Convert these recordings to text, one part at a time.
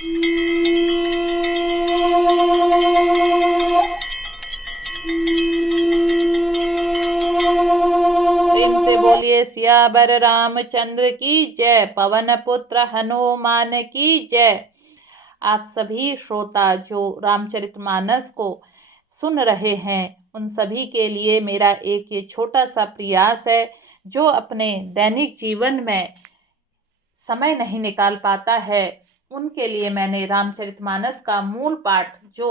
प्रेम से बोलिए सियावर रामचंद्र की जय, पवन पुत्र हनुमान की जय। आप सभी श्रोता जो रामचरितमानस को सुन रहे हैं, उन सभी के लिए मेरा एक ये छोटा सा प्रयास है। जो अपने दैनिक जीवन में समय नहीं निकाल पाता है, उनके लिए मैंने रामचरितमानस का मूल पाठ जो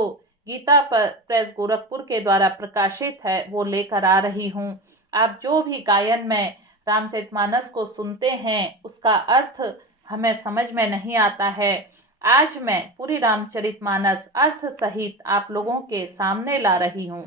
गीता प्रेस गोरखपुर के द्वारा प्रकाशित है वो लेकर आ रही हूँ। आप जो भी गायन में रामचरितमानस को सुनते हैं उसका अर्थ हमें समझ में नहीं आता है। आज मैं पूरी रामचरितमानस अर्थ सहित आप लोगों के सामने ला रही हूँ।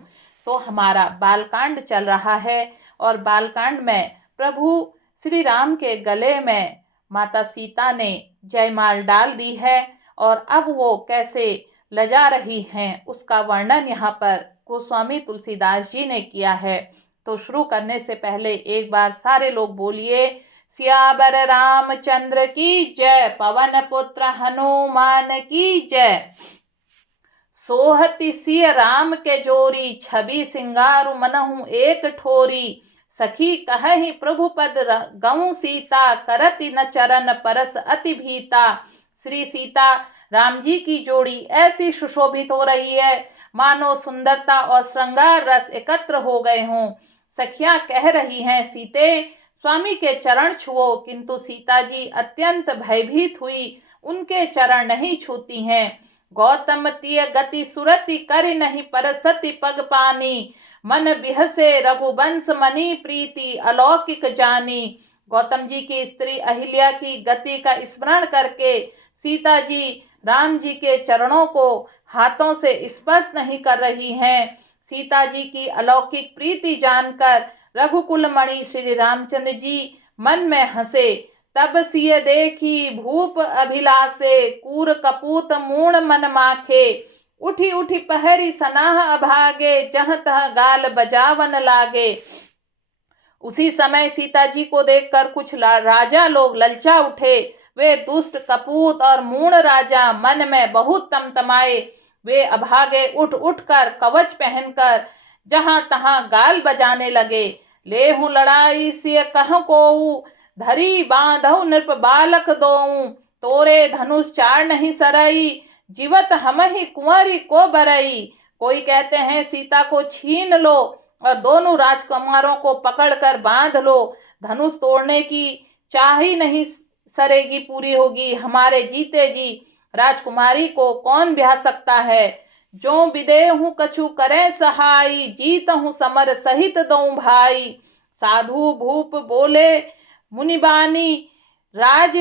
तो हमारा बालकांड चल रहा है और बालकांड में प्रभु श्री राम के गले में माता सीता ने जयमाल डाल दी है और अब वो कैसे लजा रही हैं उसका वर्णन यहाँ पर गोस्वामी तुलसीदास जी ने किया है। तो शुरू करने से पहले एक बार सारे लोग बोलिए सियावर रामचंद्र की जय, पवन पुत्र हनुमान की जय। सोहति सिय राम के जोरी, छवि सिंगारु मनहु एक ठोरी। सखी कहहि प्रभु पद गऊ सीता, करति न चरण परस अति भीता। श्री सीता राम जी की जोड़ी ऐसी सुशोभित हो रही है मानो सुंदरता और श्रृंगार रस एकत्र हो गए हों। सखियां कह रही हैं सीते स्वामी के चरण छुओ, किंतु सीता जी अत्यंत भयभीत हुई उनके चरण नहीं छूती हैं। गौतम तिय गति सुरति कर नहीं परसति पग पानी, मन बिहसे रघुवंश मनी प्रीति अलौकिक जानी। गौतम जी की स्त्री अहिल्या की गति का स्मरण करके सीता जी राम जी के चरणों को हाथों से स्पर्श नहीं कर रही हैं। सीता जी की अलौकिक प्रीति जानकर रघुकुल मणि श्री रामचंद्र जी मन में हंसे। तब सिय देखी भूप अभिलाषे, कूर कपूत मूण मन माखे। उठी उठी पहरी सनाह अभागे, जहाँ तहाँ गाल बजावन लागे। उसी समय सीता जी को देखकर कुछ राजा लोग ललचा उठे। वे दुष्ट कपूत और मूण राजा मन में बहुत तमतमाए। वे अभागे उठ उठ कर कवच पहनकर जहां तहां गाल बजाने लगे। लेहु लड़ाई सिय कह कोऊ, धरी बांधव नृप बालक दोऊ। तोरे धनुष चार नहीं सरई, जीवत हमहि कुंवरी को बरई। कोई कहते हैं सीता को छीन लो और दोनों राजकुमारों को पकड़कर बांध लो। धनुष तोड़ने की चाह ही नहीं सरेगी पूरी होगी, हमारे जीते जी राजकुमारी को कौन ब्याह सकता है। जो विदे हूँ कछु करे सहाई, जीत हूँ समर सहित दो भाई। साधु भूप बोले मुनिबानी, राज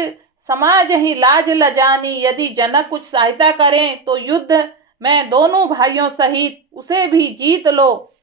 समाज ही लाज लजानी। यदि जनक कुछ सहायता करें तो युद्ध में दोनों भाइयों सहित उसे भी जीत लो।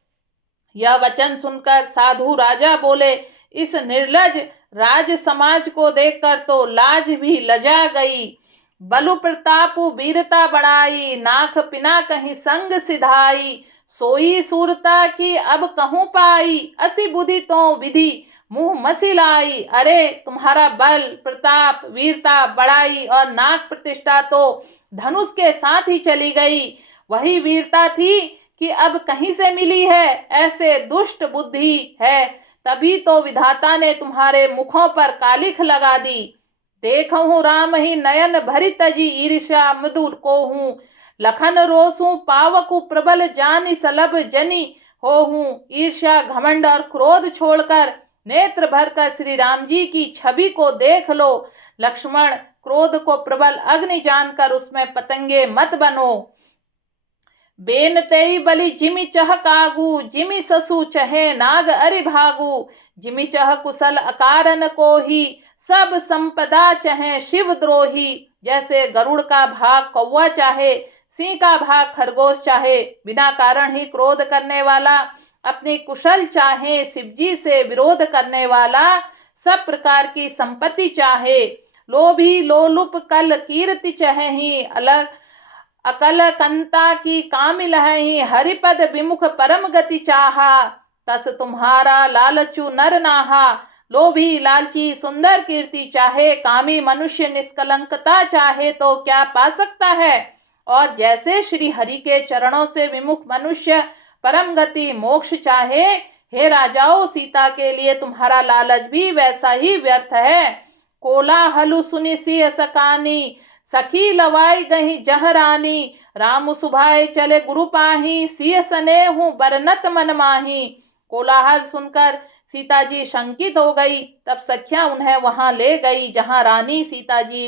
यह वचन सुनकर साधु राजा बोले, इस निर्लज राज समाज को देखकर तो लाज भी लजा गई। बलु प्रताप वीरता बढ़ाई, नाख पिना कहीं संग सिधाई। सोई सूरता की अब कहूँ पाई, असी बुद्धि तो विधि मुंह मसिलाई। अरे तुम्हारा बल प्रताप वीरता बड़ाई और नाक प्रतिष्ठा तो धनुष के साथ ही चली गई। वही वीरता थी कि अब कहीं से मिली है, ऐसे दुष्ट बुद्धि है। तभी तो विधाता ने तुम्हारे मुखों पर कालिख लगा दी। देखहूँ राम ही नयन भरी तजी, ईर्ष्या मधुर को हूँ। लखन रोसू पावकु प्रबल जानी, सलभ जनी हो हूँ। ईर्ष्या घमंड और क्रोध छोड़कर नेत्र भरकर श्री राम जी की छवि को देख लो। लक्ष्मण क्रोध को प्रबल अग्नि जानकर उसमें पतंगे मत बनो। बेन तेई बलि जिमि चह कागू, जिमि ससु चहे नाग अरि भागू। जिमि चह कुशल अकारन को ही, सब संपदा चहे शिव द्रोही। जैसे गरुड़ का भाग कौवा चाहे, सिंह का भाग खरगोश चाहे। बिना कारण ही क्रोध करने वाला, अपनी कुशल चाहे शिवजी से विरोध करने वाला, सब प्रकार की संपत्ति चाहे। लोभी लोलुप कल कीर्ति चहे ही, अलग अकल कंता की कामिल है ही। हरिपद विमुख परम गति चाहा, तस तुम्हारा लालचू नर नाहा। लोभी लालची सुंदर कीर्ति चाहे, कामी मनुष्य निष्कलंकता चाहे तो क्या पा सकता है। और जैसे श्री हरि के चरणों से विमुख मनुष्य परम गति मोक्ष चाहे, हे राजाओं सीता के लिए तुम्हारा लालच भी वैसा ही व्यर्थ है। कोलाहलु सुनि सिय सकानी, सखी लवाई गही जहरानी, राम सुभाए चले गुरु पाही, सिय सनेहु बरनत मन माही। कोलाहल सुनकर सीता जी शंकित हो गई। तब सखियां उन्हें वहां ले गई जहां रानी सीता जी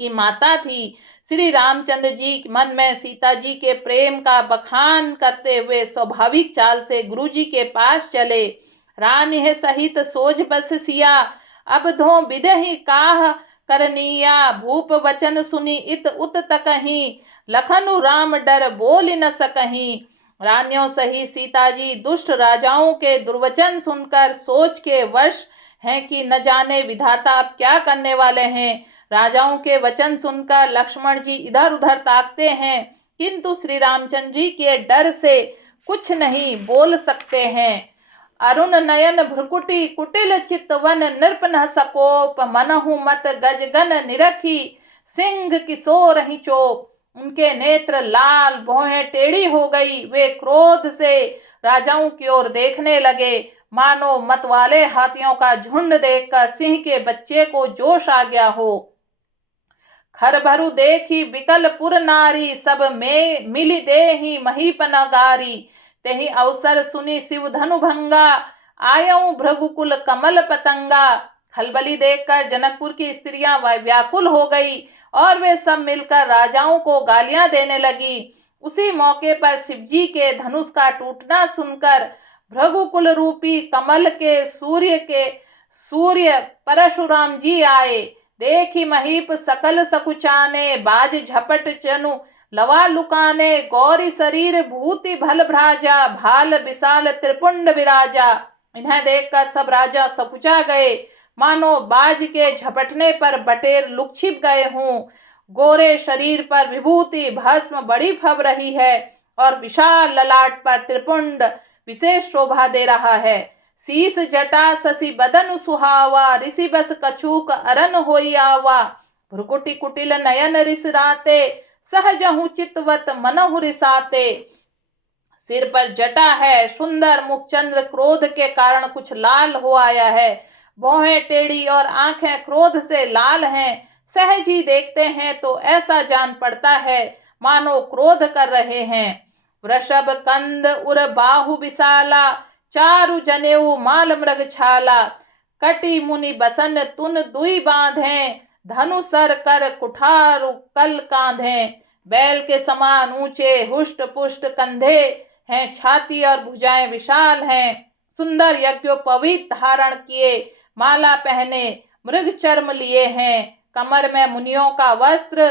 की माता थी। श्री रामचंद्र जी मन में सीता जी के प्रेम का बखान करते हुए स्वाभाविक चाल से गुरु जी के पास चले। रानी सहित सोज बस सिया, अब धो बिदहि काह करनिया, भूप वचन सुनी इत उत तकही, लखनु राम डर बोल न सकही। रानियों सही सीता जी दुष्ट राजाओं के दुर्वचन सुनकर सोच के वश हैं कि न जाने विधाता अब क्या करने वाले हैं। राजाओं के वचन सुनकर लक्ष्मण जी इधर उधर ताकते हैं, किंतु श्री रामचंद्र जी के डर से कुछ नहीं बोल सकते हैं। अरुण नयन भ्रुकुटी कुटिल चितवन, नृपन सकोप मनहु मत गजगन निरखी, सिंह किशोर ही चोप। उनके नेत्र लाल, भौहें टेढ़ी हो गई। वे क्रोध से राजाओं की ओर देखने लगे, मानो मतवाले हाथियों का झुंड देखकर सिंह के बच्चे को जोश आ गया हो। खरभरु देखी बिकल पुर नारी, सब में मिली देही महीपन गारी। तेहि अवसर सुनी शिव धनु भंगा, आयऊ भृगुकुल कमल पतंगा। खलबली देखकर जनकपुर की स्त्रियां व्याकुल हो गई और वे सब मिलकर राजाओं को गालियां देने लगी। उसी मौके पर शिवजी के धनुष का टूटना सुनकर भृगुकुल रूपी कमल के सूर्य परशुराम जी आए। देखी महीप सकल सकुचाने, बाज झपट चनु लवा लुकाने, गौरी शरीर भूति भल भ्राजा, भाल विशाल त्रिपुंड विराजा। इन्हें देखकर सब राजा सकुचा गए, मानो बाज के झपटने पर बटेर लुक छिप गए हों। गोरे शरीर पर विभूति भस्म बड़ी फब रही है और विशाल ललाट पर त्रिपुंड विशेष शोभा दे रहा है। शीस जटा शशि बदन सुहावा, ऋषि बस कछुक अरन होई आवा। भ्रुकुटी कुटिल नयन रिसराते, सहजहु चितवत मनहु रिसाते। सिर पर जटा है, सुंदर मुख चंद्र क्रोध के कारण कुछ लाल हो आया है। भौहें टेढ़ी और आंखें क्रोध से लाल हैं। सहज ही देखते हैं तो ऐसा जान पड़ता है मानो क्रोध कर रहे हैं। वृषभ कंद उर बाहु विशाला, चारु जनेऊ माल मृग छाला। कटी मुनि बसन तुन दुई बांधे, धनु सर कर कुठारु कल कांधे। बैल के समान ऊंचे हुष्ट पुष्ट कंधे हैं, छाती और भुजाएं विशाल हैं। सुंदर यज्ञोपवीत धारण किए, माला पहने, मृग चर्म लिए हैं। कमर में मुनियों का वस्त्र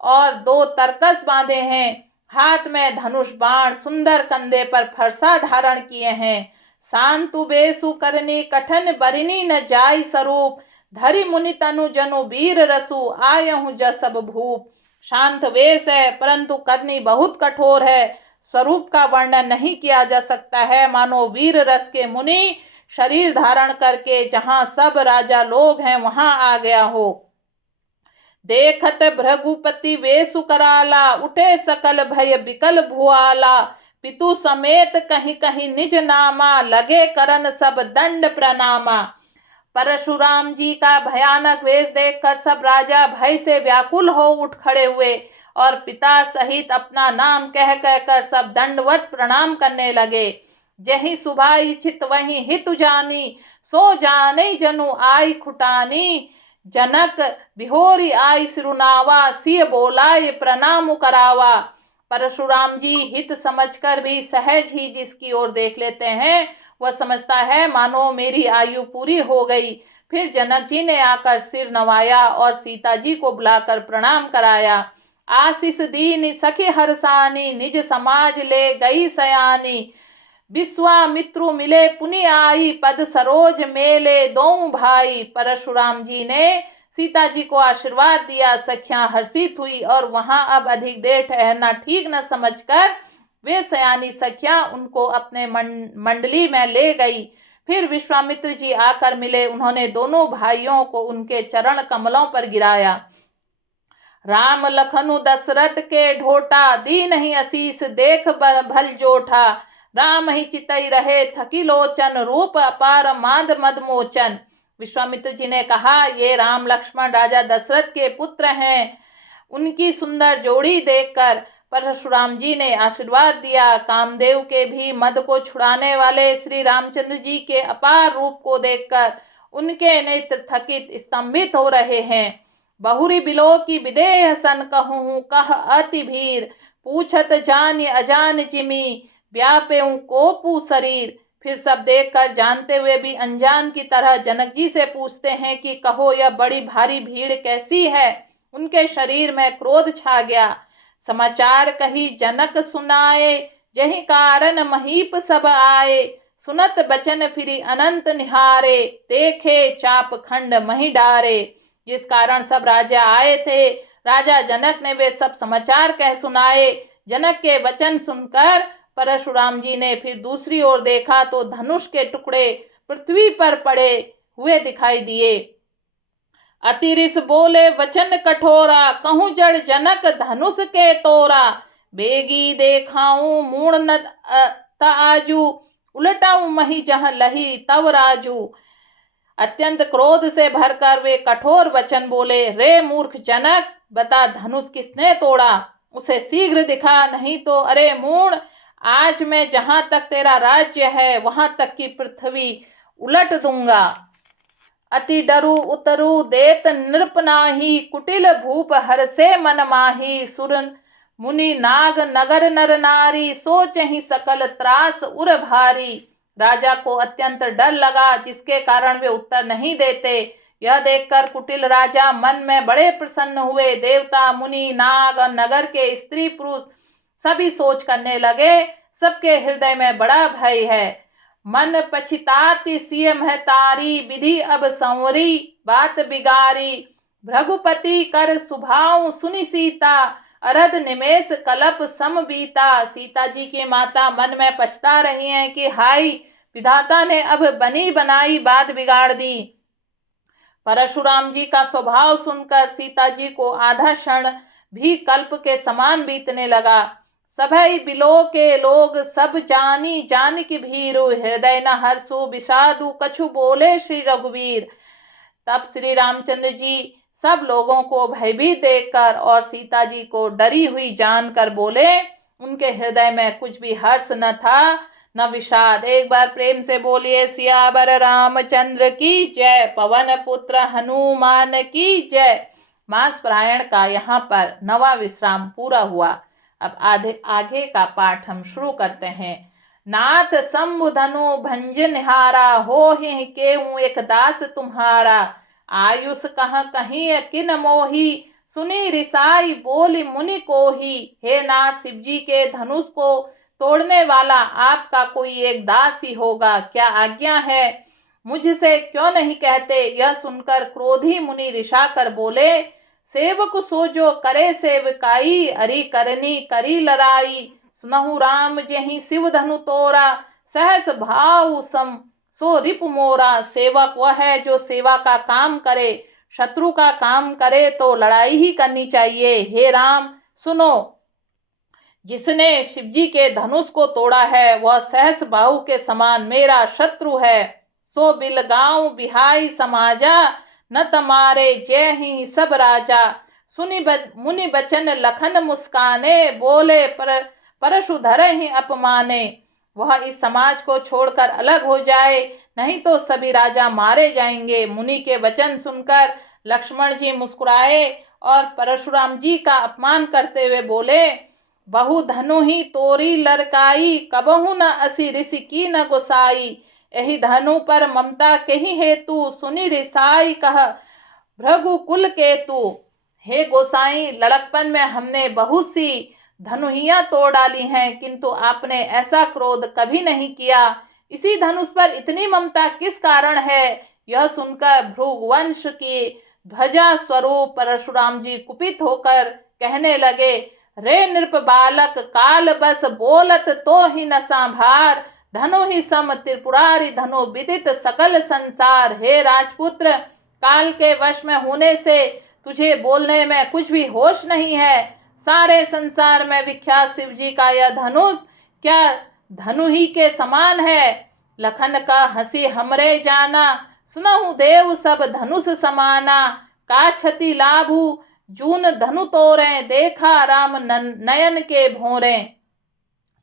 और 2 तरकस बांधे हैं। हाथ में धनुष बाण, सुंदर कंधे पर फरसा धारण किए हैं। शांतु बेसु करनी कठन बरिनी न जाई स्वरूप, धरि मुनि तनु जनु वीर रसु, आयहु जसब भूप। शांत वेश है परंतु करनी बहुत कठोर है, स्वरूप का वर्णन नहीं किया जा सकता है। मानो वीर रस के मुनि शरीर धारण करके जहां सब राजा लोग हैं वहां आ गया हो। देखत भृगुपति वेशु कराला, उठे सकल भय बिकल भुआला। पितु समेत कहीं कहीं निज नामा, लगे करन सब दंड प्रणामा। परशुराम जी का भयानक वेश देखकर सब राजा भय से व्याकुल हो उठ खड़े हुए और पिता सहित अपना नाम कह कहकर सब दंडवत प्रणाम करने लगे। जही सुभाई चित वही हितु जानी, सो जाने जनु आई खुटानी। जनक बिहोरी आई सिरुनावा, सिय बोलाए प्रणाम करावा। परशुराम जी हित समझकर भी सहज ही जिसकी ओर देख लेते हैं वह समझता है मानो मेरी आयु पूरी हो गई। फिर जनक जी ने आकर सिर नवाया और सीता जी को बुलाकर प्रणाम कराया। आशीष दीनी सखी हरसानी, निज समाज ले गई सयानी। विश्वामित्रु मिले पुनि आई, पद सरोज मेले दोऊ भाई। परशुराम जी ने सीता जी को आशीर्वाद दिया। सखियां हर्षित हुई और वहां अब अधिक देर ठहरना ठीक न समझकर वे सयानी सखियां उनको अपने मंडली में ले गई। फिर विश्वामित्र जी आकर मिले। उन्होंने दोनों भाइयों को उनके चरण कमलों पर गिराया। राम लखनु दशरथ के ढोटा, दी नहीं असीस देख भल जोठा। राम ही चितई रहे थकी लोचन, रूप अपार मांद मद मोचन। विश्वामित्र जी ने कहा, ये राम लक्ष्मण राजा दशरथ के पुत्र हैं। उनकी सुंदर जोड़ी देखकर परशुराम जी ने आशीर्वाद दिया। कामदेव के भी मद को छुड़ाने वाले श्री रामचंद्र जी के अपार रूप को देखकर उनके नेत्र थकित स्तंभित हो रहे हैं। बहुरी बिलो की विदेह सन कहूँ कह अति भीर, पूछत जान अजान जिमी, व्यापेऊ कोपू शरीर। फिर सब देखकर जानते हुए भी अनजान की तरह जनक जी से पूछते हैं कि कहो, यह बड़ी भारी भीड़ कैसी है। उनके शरीर में क्रोध छा गया। समाचार कही जनक सुनाए, जहि कारण महीप सब आए। सुनत बचन फिरी अनंत निहारे, देखे चाप खंड मही डारे। जिस कारण सब राजा आए थे, राजा जनक ने वे सब समाचार कह सुनाए। जनक के वचन सुनकर परशुराम जी ने फिर दूसरी ओर देखा तो धनुष के टुकड़े पृथ्वी पर पड़े हुए दिखाई दिए। अतिरिस बोले वचन कठोरा, कहूँ जड़ जनक धनुष के तोरा। बेगी देखाऊं मूण न ताजू, उलटाऊं मही जह लही तव राजू। अत्यंत क्रोध से भरकर वे कठोर वचन बोले, रे मूर्ख जनक, बता धनुष किसने तोड़ा, उसे शीघ्र दिखा, नहीं तो अरे मूढ़, आज मैं जहां तक तेरा राज्य है वहां तक की पृथ्वी उलट दूंगा। अति डरू उतरू देत नृप नाही, कुटिल भूप हर से मन माही। सुर मुनि नाग नगर नर नारी, सोचहि सकल त्रास उर भारी। राजा को अत्यंत डर लगा, जिसके कारण वे उत्तर नहीं देते। यह देखकर कुटिल राजा मन में बड़े प्रसन्न हुए। देवता मुनि नाग और नगर के स्त्री पुरुष सभी सोच करने लगे, सबके हृदय में बड़ा भय है। मन पछिताति सिय महतारी, विधि अब संवरी बात बिगारी। भृगुपति कर सुभाव सुनि सीता, अरध निमेष कलप सम बीता। सीता जी की माता मन में पछता रही हैं कि हाय, विधाता ने अब बनी बनाई बात बिगाड़ दी। परशुराम जी का स्वभाव सुनकर सीता जी को आधा क्षण भी कल्प के समान बीतने लगा। सभई बिलो के लोग सब जानी जान की भीरु, हृदय न हर्षु विषादु कछु बोले श्री रघुवीर। तब श्री रामचंद्र जी सब लोगों को भयभीत देखकर और सीता जी को डरी हुई जानकर बोले। उनके हृदय में कुछ भी हर्ष न था न विषाद। एक बार प्रेम से बोलिए सियावर रामचंद्र की जय, पवन पुत्र हनुमान की जय। मास पारायण का यहाँ पर 9वां विश्राम पूरा हुआ। अब आगे का पाठ हम शुरू करते हैं। नाथ शंभु धनु भंज निहारा, हो ही केहूं एक दास तुम्हारा। आयुष कह कहीं किन मोही, सुनी रिसाई बोली मुनि को ही। हे नाथ, शिव जी के धनुष को तोड़ने वाला आपका कोई एक दास ही होगा, क्या आज्ञा है, मुझसे क्यों नहीं कहते। यह सुनकर क्रोधी मुनि रिसा कर बोले, सेवक सो जो करे सेवकाई, अरि करनी करी लड़ाई। सुनहु राम जेहि शिव धनु तोरा, सहस भाव सम सो रिपु मोरा। सेवक वह है जो सेवा का काम करे, शत्रु का काम करे तो लड़ाई ही करनी चाहिए। हे राम सुनो, जिसने शिवजी के धनुष को तोड़ा है वह सहस बाहु के समान मेरा शत्रु है। सो बिलगांव बिहाई समाजा, न तमारे जय ही सब राजा। सुनि मुनि बचन लखन मुस्काने, बोले परशुधर ही अपमाने। वह इस समाज को छोड़कर अलग हो जाए, नहीं तो सभी राजा मारे जाएंगे। मुनि के वचन सुनकर लक्ष्मण जी मुस्कुराए और परशुराम जी का अपमान करते हुए बोले, बहु धनु ही तोरी लड़काई, कबहु न असी ऋषि की न गोसाई। यही धनु पर ममता के ही हेतु, सुनि रिसाई कह भृगु कुल केतु। हे गोसाई, लड़कपन में हमने बहुत सी धनुहियां तोड़ डाली हैं, किंतु आपने ऐसा क्रोध कभी नहीं किया। इसी धनुष पर इतनी ममता किस कारण है। यह सुनकर भृगुवंश की ध्वजा स्वरूप परशुराम जी कुपित होकर कहने लगे, रे नृप बालक, काल बस बोलत तो ही न संभार। धनु ही सम त्रिपुरारी धनु विदित सकल संसार। हे राजपुत्र, काल के वश में होने से तुझे बोलने में कुछ भी होश नहीं है। सारे संसार में विख्यात शिव जी का यह धनुष क्या धनु ही के समान है। लखन का हंसी हमरे जाना, सुनहु देव सब धनुष समाना। का क्षति लाभु जून धनु तोरे, देखा राम नयन के भोरे।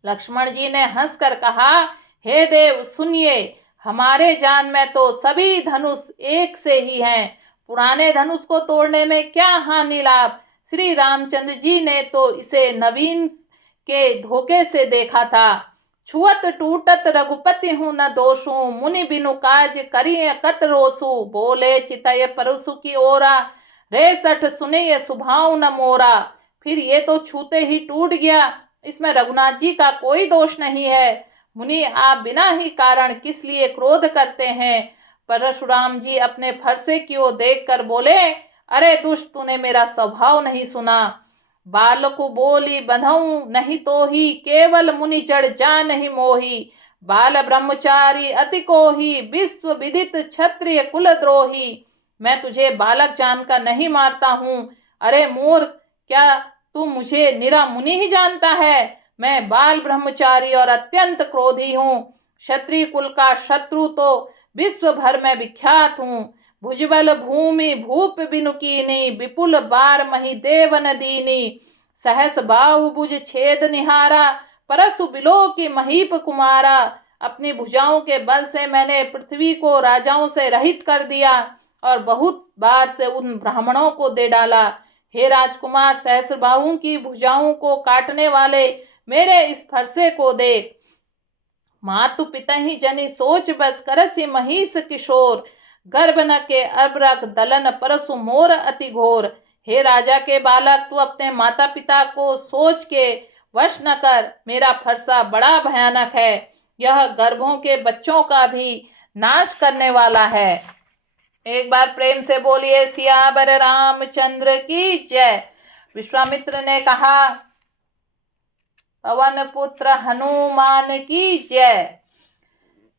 लक्ष्मण जी ने हंसकर कहा, हे देव सुनिए, हमारे जान में तो सभी धनुष एक से ही हैं। पुराने धनुष को तोड़ने में क्या हानि लाभ। श्री रामचंद्र जी ने तो इसे नवीन के धोखे से देखा था। छुअत टूटत रघुपति हूँ न दोषू, मुनि बिनु काज करिए कत रोसु। बोले चितय परसु की ओरा, रे सठ सुनिए सुभाव न मोरा। फिर ये तो छूते ही टूट गया, इसमें रघुनाथ जी का कोई दोष नहीं है। मुनि, आप बिना ही कारण किस लिए क्रोध करते हैं। परशुराम जी अपने फरसे की ओर देखकर बोले, अरे दुष्ट, तूने मेरा स्वभाव नहीं सुना। बालकु बोली बंधऊ नहीं तो ही, केवल मुनि जड़ जा नहीं मोही। बाल ब्रह्मचारी अति कोही, विश्व विदित क्षत्रिय कुल द्रोही। मैं तुझे बालक जानकर नहीं मारता हूँ। अरे मूर्ख, क्या तू मुझे निरा मुनि ही जानता है। मैं बाल ब्रह्मचारी और अत्यंत क्रोधी हूँ। क्षत्रिय कुल का शत्रु तो विश्व भर में विख्यात हूँ। भुजबल भूमि भूप बिनु कीनी, विपुल बार मही देव न दीनी। सहस बाहु भुज छेद निहारा, परसु बिलो की महीप कुमारा। अपनी भुजाओं के बल से मैंने पृथ्वी को राजाओं से रहित कर दिया और बहुत बार से उन ब्राह्मणों को दे डाला। हे राजकुमार, सहस्रबाहुओं की भुजाओं को काटने वाले मेरे इस फरसे को देख। मातु पिता ही जनी सोच बस, करसी महिष किशोर। गर्भ न के अब्रक दलन, परसु मोर अति घोर। हे राजा के बालक, तू अपने माता पिता को सोच के वश न कर। मेरा फरसा बड़ा भयानक है, यह गर्भों के बच्चों का भी नाश करने वाला है। एक बार प्रेम से बोलिए सियावर रामचंद्र की जय। विश्वामित्र ने कहा, पवन पुत्र हनुमान की जय।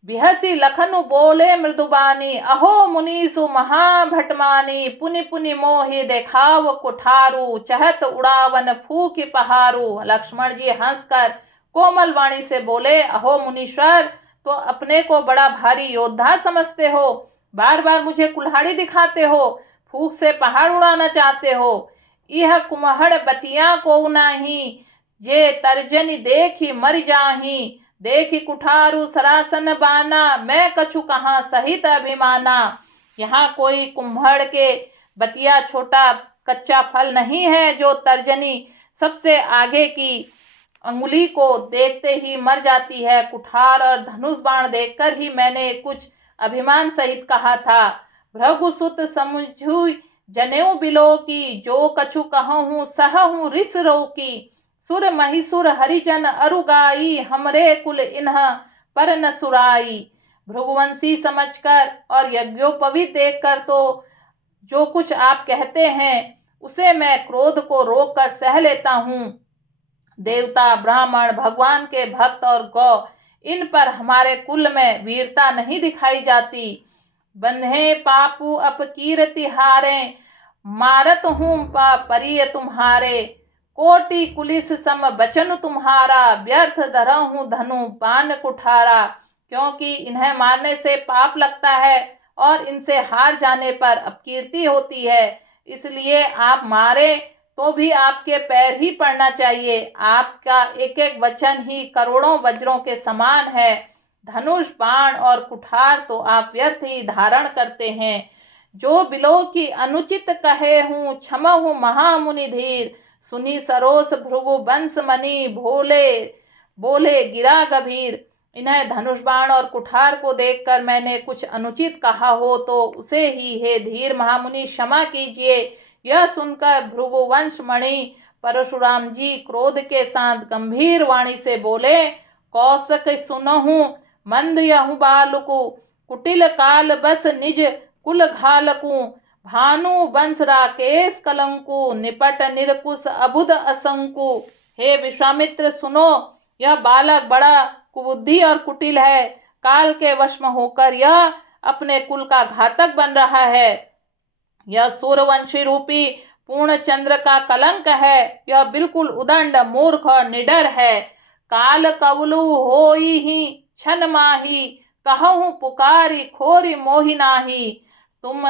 बिहसी लखनु बोले मृदुबानी, अहो मुनीसु महाभटमानी। पुनि पुनि मोहि देखाव कुठारू, चहत उड़ावन फूक पहारू। लक्ष्मण जी हंसकर कोमल वाणी से बोले, अहो मुनीश्वर, तो अपने को बड़ा भारी योद्धा समझते हो। बार बार मुझे कुल्हाड़ी दिखाते हो, फूक से पहाड़ उड़ाना चाहते हो। यह कुम्हड़ बतिया को नाही, जे तर्जनी देखी मर जाही। देखी कुठारू सरासन बाना, मैं कछु कहाँ सहित अभिमाना। यहाँ कोई कुम्हड़ के बतिया छोटा कच्चा फल नहीं है, जो तर्जनी सबसे आगे की अंगुली को देखते ही मर जाती है। कुठार और धनुष बाण देखकर ही मैंने कुछ अभिमान सहित कहा था। भृगुसुत समझू जनेऊ बिलो की, जो कछु कहूँ सहूँ रिस रो की। सुर महिसुर हरिजन अरुगाई, हमरे कुल इन्ह पर न सुराई। भृगुवंशी समझकर और यज्ञोपवीत देखकर तो जो कुछ आप कहते हैं उसे मैं क्रोध को रोक कर सह लेता हूँ। देवता, ब्राह्मण, भगवान के भक्त और गौ, इन पर हमारे कुल में वीरता नहीं दिखाई जाती। बंधे पापू अपकीर्ति हारे, मारत हूँ परिय तुम्हारे। कोटि कुलिस सम बचन तुम्हारा, व्यर्थ धरहूँ धनु बाण कुठारा। क्योंकि इन्हें मारने से पाप लगता है और इनसे हार जाने पर अपकीर्ति होती है, इसलिए आप मारे तो भी आपके पैर ही पड़ना चाहिए। आपका एक एक वचन ही करोड़ों वज्रों के समान है। धनुष, बाण और कुठार तो आप व्यर्थ ही धारण करते हैं। जो बिलो की अनुचित कहे हूँ, क्षमा हूँ महामुनि धीर। सुनी सरोस भृगु बंस मणि, भोले बोले गिरा गंभीर। इन्हें धनुष, बाण और कुठार को देखकर मैंने कुछ अनुचित कहा हो तो उसे ही हे धीर महामुनि क्षमा कीजिए। यह सुनकर भृगुवंश मणि परशुराम जी क्रोध के साथ गंभीर वाणी से बोले, कौशक सुनहु मंद यहु बालकु। कुटिल काल बस निज कुल घालकु। भानु वंश राकेश कलंकु, निपट निरकुश अबुद असंकु। हे विश्वामित्र सुनो, यह बालक बड़ा कुबुद्धि और कुटिल है। काल के वश में होकर यह अपने कुल का घातक बन रहा है। यह सूर्यवंशी रूपी पूर्ण चंद्र का कलंक है। यह बिल्कुल उदंड, मूर्ख और निडर है। काल कवलु होई ही छन माही, कहूँ पुकारी खोरी मोहि नाही। तुम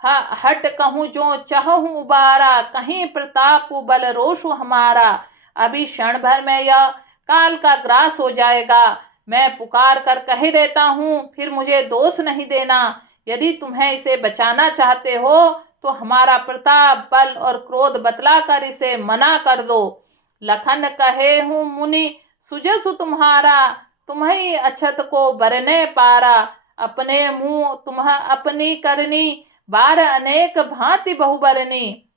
हट कहूँ जो चहूँ उबारा, कहीं प्रताप बल रोषु हमारा। अभी क्षण भर में यह काल का ग्रास हो जाएगा। मैं पुकार कर कह देता हूँ, फिर मुझे दोष नहीं देना। यदि तुम्हें इसे बचाना चाहते हो तो हमारा प्रताप, बल और क्रोध बतलाकर इसे मना कर दो। लखन कहे हूँ मुनि सुजसु तुम्हारा, तुम्हें अछत को बरने पारा। अपने मुंह तुम्ह अपनी करनी, बार अनेक भांति बहुबरनी।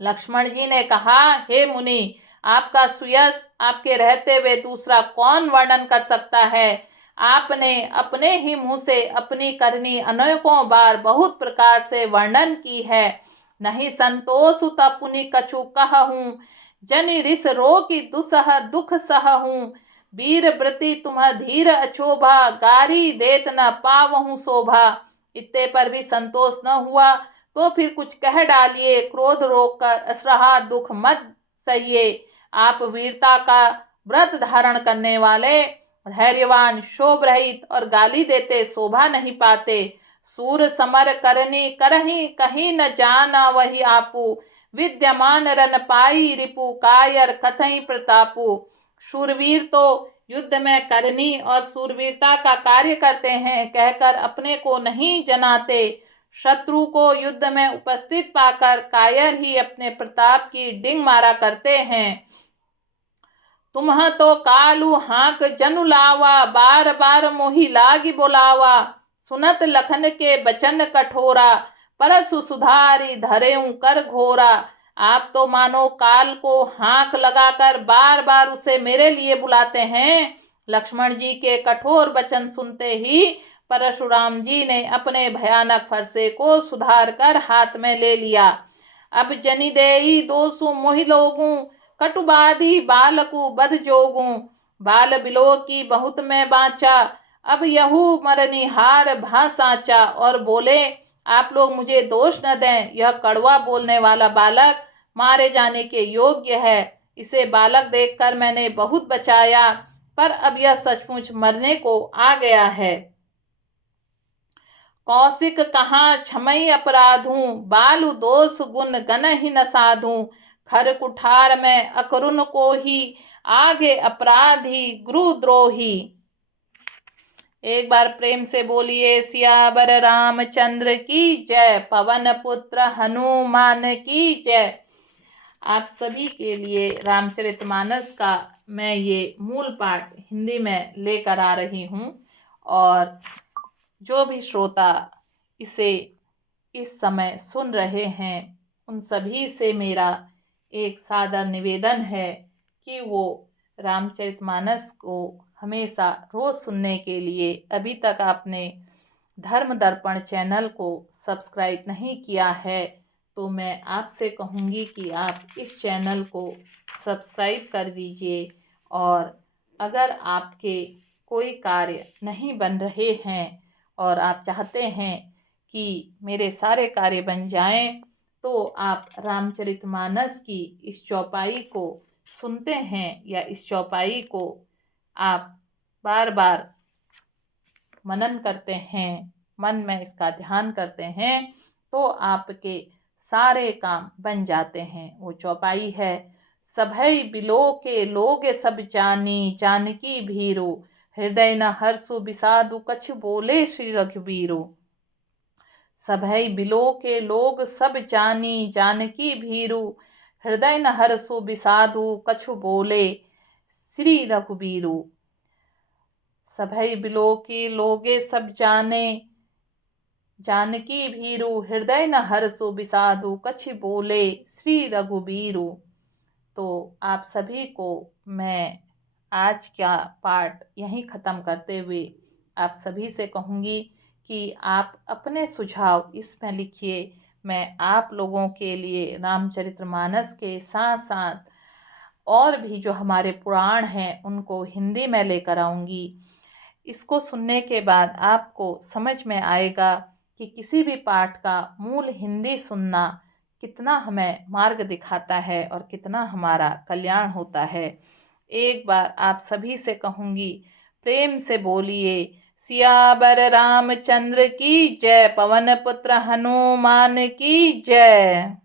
लक्ष्मण जी ने कहा, हे मुनि, आपका सुयश आपके रहते हुए दूसरा कौन वर्णन कर सकता है। आपने अपने ही मुंह से अपनी करनी अनेकों बार बहुत प्रकार से वर्णन की है। नहीं संतोष तपुनि कछु कहूँ, जनि रिस रो की दुसह दुख सहूँ। वीर व्रति तुम्ह धीर अछोभा, गारी देत न पावहूँ शोभा। इतने पर भी संतोष न हुआ तो फिर कुछ कह डालिए। क्रोध रोक कर असरहा दुख मत सहिए। आप वीरता का व्रत धारण करने वाले, धैर्यवान, शोभ रहित और गाली देते शोभा नहीं पाते। सूर समर करनी करही कहीं न जाना वही आपू, विद्यमान रन पाई रिपु कायर कथई प्रतापु। शूरवीर तो युद्ध में करनी और सूरवीरता का कार्य करते हैं कहकर अपने को नहीं जनाते। शत्रु को युद्ध में उपस्थित पाकर कायर ही अपने प्रताप की डिंग मारा करते हैं। तुम्ह तो कालू हाक जनु लावा, बार बार मोहि लागी बोलावा। सुनत लखन के बचन कठोरा, परसु सुधारी धरेऊं कर घोरा। आप तो मानो काल को हाक लगाकर बार बार उसे मेरे लिए बुलाते हैं। लक्ष्मण जी के कठोर वचन सुनते ही परशुराम जी ने अपने भयानक फरसे को सुधार कर हाथ में ले लिया। अब जनि देई दोसु मोहि लोगू, कटुबादी बालकु बध जोगू। बाल बिलो की बहुत में बाँचा, अब यहू मरनिहार भा साचा। और बोले, आप लोग मुझे दोष न दें, यह कड़वा बोलने वाला बालक मारे जाने के योग्य है। इसे बालक देखकर मैंने बहुत बचाया, पर अब यह सचमुच मरने को आ गया है। कौशिक कहाँ क्षमई अपराधूं, बालु दोष गुण गनहि न साधूं। खर कुठार में अकरुण को ही, आगे अपराधी गुरुद्रोही। एक बार प्रेम से बोलिए सियावर रामचंद्र की जय, पवन पुत्र हनुमान की जय। आप सभी के लिए रामचरितमानस का मैं ये मूल पाठ हिंदी में लेकर आ रही हूँ, और जो भी श्रोता इसे इस समय सुन रहे हैं उन सभी से मेरा एक सादर निवेदन है कि वो रामचरितमानस को हमेशा रोज सुनने के लिए अभी तक आपने धर्म दर्पण चैनल को सब्सक्राइब नहीं किया है तो मैं आपसे कहूँगी कि आप इस चैनल को सब्सक्राइब कर दीजिए। और अगर आपके कोई कार्य नहीं बन रहे हैं और आप चाहते हैं कि मेरे सारे कार्य बन जाएं, तो आप रामचरितमानस की इस चौपाई को सुनते हैं या इस चौपाई को आप बार बार मनन करते हैं, मन में इसका ध्यान करते हैं, तो आपके सारे काम बन जाते हैं। वो चौपाई है, सभई बिलो के लोग सब जानी, जानकी भीरो, हृदय न हर्षु विषादु कछु बोले श्री रघुबीरो। सभई बिलो के लोग सब जानी, जानकी भीरु, हृदय न हर्षु विषादु कछु बोले श्री रघुबीरो। सभई बिलो के लोगे सब जाने, जानकी भीरु, हृदय न हर्षु विषादु कछु बोले श्री रघुबीरो। तो आप सभी को मैं आज का पाठ यहीं ख़त्म करते हुए आप सभी से कहूँगी कि आप अपने सुझाव इसमें लिखिए। मैं आप लोगों के लिए रामचरितमानस के साथ साथ और भी जो हमारे पुराण हैं उनको हिंदी में लेकर आऊँगी। इसको सुनने के बाद आपको समझ में आएगा कि किसी भी पाठ का मूल हिंदी सुनना कितना हमें मार्ग दिखाता है और कितना हमारा कल्याण होता है। एक बार आप सभी से कहूँगी, प्रेम से बोलिए सियावर रामचंद्र की जय, पवन पुत्र हनुमान की जय।